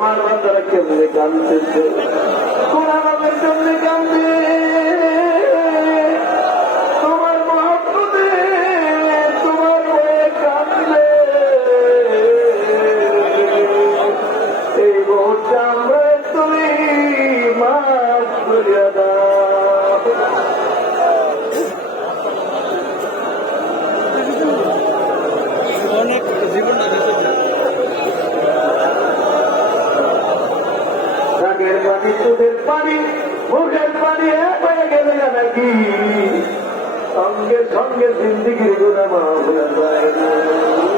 তোমার বান্দারা কেমনে কান্দতেছে কোন আমাদের কেমনে কান্দে নাকের পানি, চোখের পানি, মুখের পানি এক হয়ে গেলে নাকি সঙ্গে সঙ্গে জিন্দিগির গুণা মাফ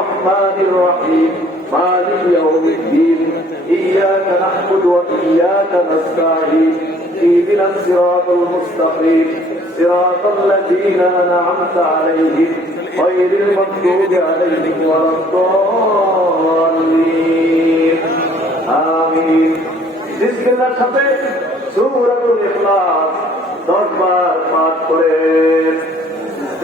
الرحمن الرحيم مالك يوم الدين إياك نعبد وإياك نستعين اهدنا الصراط المستقيم صراط الذين أنعمت عليهم غير المغضوب عليهم ولا الضالين آمين بسم الله সাথে সূরাতুল ইখলাস দশ বার পাঠ করে